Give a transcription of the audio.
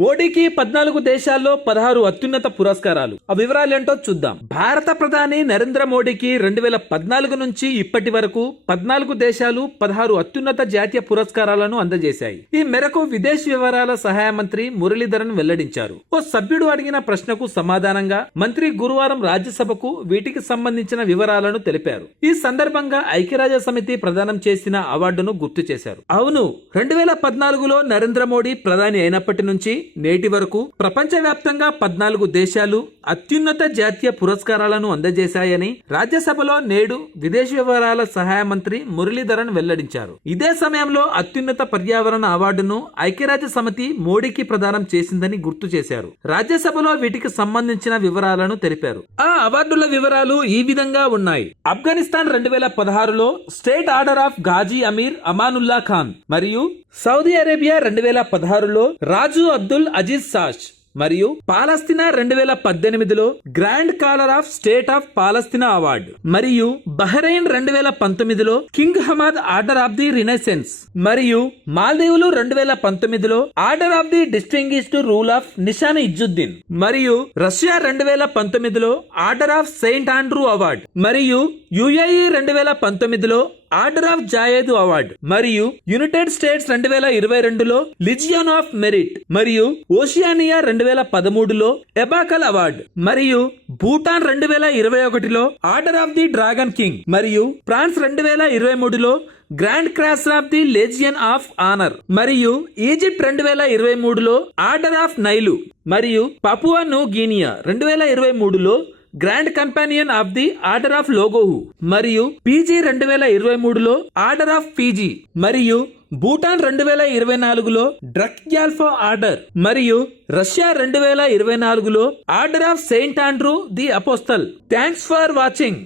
మోడీకి 14 దేశాల్లో 16 అత్యున్నత పురస్కారాలు. ఆ వివరాలేంటో చూద్దాం. భారత ప్రధాని నరేంద్ర మోడీకి 2014 నుంచి ఇప్పటి వరకు 14 దేశాలు 16 అత్యున్నత జాతీయ పురస్కారాలను అందజేశాయి. ఈ మేరకు విదేశీ వ్యవహారాల సహాయ మంత్రి మురళీధరన్ వెల్లడించారు. ఓ సభ్యుడు అడిగిన ప్రశ్నకు సమాధానంగా మంత్రి గురువారం రాజ్యసభకు వీటికి సంబంధించిన వివరాలను తెలిపారు. ఈ సందర్భంగా ఐక్యరాజ్య సమితి ప్రదానం చేసిన అవార్డును గుర్తు చేశారు. అవును, 2014లో నరేంద్ర మోడీ ప్రధాని అయినప్పటి నుంచి నేటి వరకు ప్రపంచవ్యాప్తంగా 14 దేశాలు అత్యున్నత జాతీయ పురస్కారాలను అందజేశాయని రాజ్యసభలో నేడు విదేశీ వ్యవహారాల సహాయ మంత్రి మురళీధరన్ వెల్లడించారు. ఇదే సమయంలో అత్యున్నత పర్యావరణ అవార్డును ఐక్యరాజ్య సమితి మోడీకి ప్రదానం చేసిందని గుర్తు చేశారు. రాజ్యసభలో వీటికి సంబంధించిన వివరాలను తెలిపారు. ఆ అవార్డుల వివరాలు ఈ విధంగా ఉన్నాయి. ఆఫ్ఘనిస్తాన్ 2016లో state order of Ghazi Amir Amanullah Khan మరియు సౌదీ అరేబియా 2016లో రాజు అబ్దుల్ అజీజ్ సాష్ మరియు పాలస్తీనా 2018లో grand collar of state of పాలస్తీనా అవార్డు మరియు బహ్రెయిన్ 2019లో king Hamad order of the renaissance మరియు మాల్దీవులు 2019లో order of the distinguished rule of Nishan Izzuddeen మరియు రష్యా 2019లో order of Saint Andrew award మరియు యుఏఈ 2019లో ఆర్డర్ ఆఫ్ జాయేద్ అవార్డు మరియు United States 2022లో legion of merit మరియు ఓషియానియా 2013లో ఎబాకల్ అవార్డు మరియు Bhutan 2021లో order of the dragon king మరియు France 2023లో grand cross of the Legion of honour మరియు Egypt 2023లో order of Nile మరియు Papua new Guinea 2023లో grand companion of the order of లోగోహు మరియు PG 2023లో order of PG మరియు Bhutan 2024లో డ్రక్యాల్ఫో order మరియు Russia 2024లో order of Saint Andrew the apostle. Thanks for watching.